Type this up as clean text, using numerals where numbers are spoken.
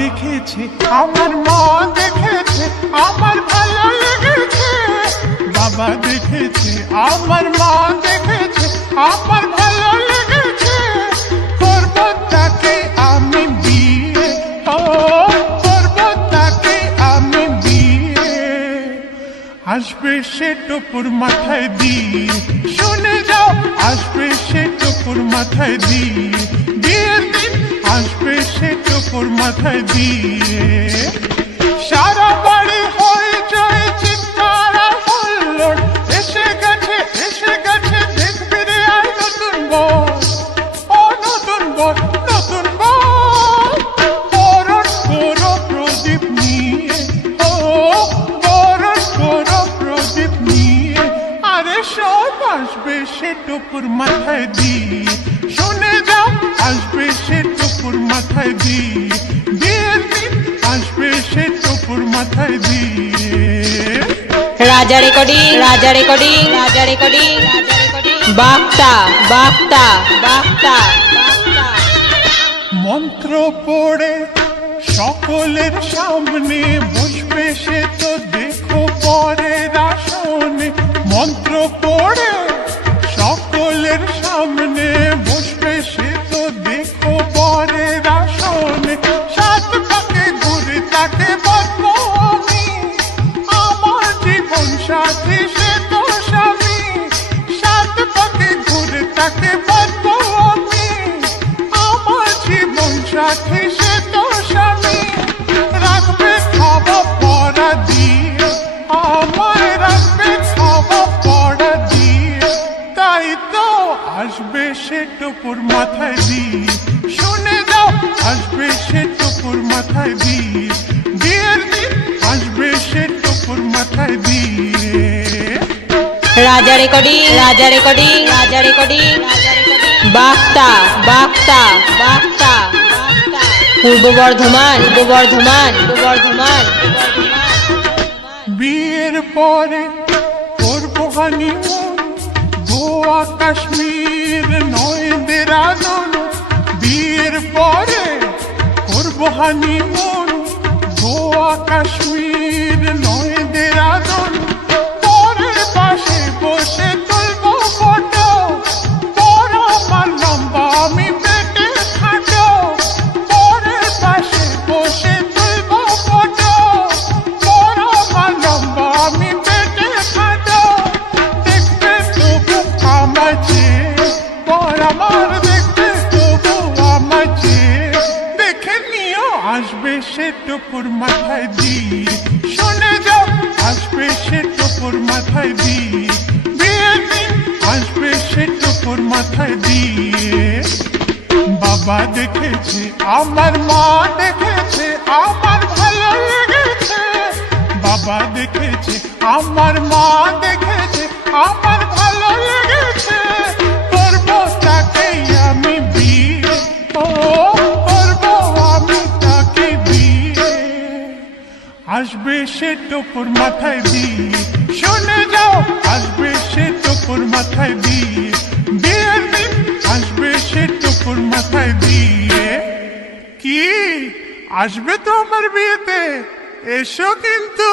দেখেছে, আমার মা দেখেছে, আমার ভালো লেগেছে। বাবা দেখেছে, আমার মা দেখেছে, আমার ভালো লেগেছে। করব তাকে আমি বিয়ে, ও করব তাকে আমি বিয়ে। আসবে সে টুপুর মাথায় দিয়ে, শুনে যাও, আসবে সে টুপুর মাথায় দিয়ে। বিয়ের দিন আসবে সে টুপুর মাথায় দিয়ে। সারা বাড়ি হয়ে যায় চিৎকার আর হুল্লোড়, এসে গেছে দেখবি রে আয় নতুন বর, ও নতুন বর, নতুন বর। বরণ করো প্রদীপ নিয়ে, ও বরণ করো প্রদীপ নিয়ে। আরে সব আসবে সে টুপুর মাথায় দিয়ে, শুনে যাও, আসবে সে টুপুর মাথায় দিয়ে। বিয়ের দিন আসবে সে টুপুর মাথায় দিয়ে। রাজা রেকর্ডিং, রাজা রেকর্ডিং, রাজা রেকর্ডিং, বার্তা বার্তা বার্তা। মন্ত্র পড়ে সকলের সামনে বসবে সে তো দেখো পরের আসনে। মন্ত্র পড়ে সকলের সামনে বসবে সে তো দেখো পরের আসনে। সাত পাকে ঘুরে তাকে বলবো আমি, আমার জীবন সাথী সে তো স্বামী। সাত পাকে ঘুরে তাকে বলবো আমি, আমার জীবন সাথী সে তো স্বামী। রাখবে খাওয়া পড়া দিয়ে, আমায় রাখবে খাওয়া পড়া দিয়ে। তাই তো আসবে সে টুপুর মাথায় দিয়ে, শুনে যাও, আসবে সে টুপুর মাথায় দিয়ে। বিয়ের দিন আসবে সে টুপুর মাথায় দিয়ে। রাজা রেকর্ডিং, রাজা রেকর্ডিং, রাজা রেকর্ডিং, বার্তা বার্তা বার্তা। পূর্ব বর্ধমান, পূর্ব বর্ধমান, পূর্ব বর্ধমান। বিয়ের পরে করবো হানিমুন, গোয়া কাশ্মীর নয় দেরাদুন। বিয়ের পরে করবো হানিমুন, গোয়া কাশ্মীর নয় দেরাদুন। পরের পাশে বসে তুলবো ফটো, পর আমার লম্বা আমি পেটে খাটো। পরের পাশে বসে তুলবো ফটো, পর আমার লম্বা আমি পেটে খাটো। দেখবে তবু আমাকে, পর আমার দেখবে তবু আমাকে। দেখে নিও, আসবে সে টুপুর মাথায় দিয়ে, শুনে যাও, আসবে সে টুপুর মাথায় দিয়ে। বিয়ের দিন আসবে সে টুপুর মাথায় দিয়ে। বাবা দেখেছে, আমার মা দেখেছে, আমার ভালো লেগেছে। বাবা দেখেছে, আমার মা দেখেছে, আমার ভালো লেগেছে। করবো তাকে আমি বিয়ে, ও করবো আমি তাকে বিয়ে। আসবে সে টুপুর মাথায় দিয়ে, শুনে যাও, আসবে সে টুপুর মাথায় দিয়ে। বিয়ের দিন আসবে সে টুপুর মাথায় দিয়ে। কি আসবে তো আমার বিয়েতে? এসো কিন্তু।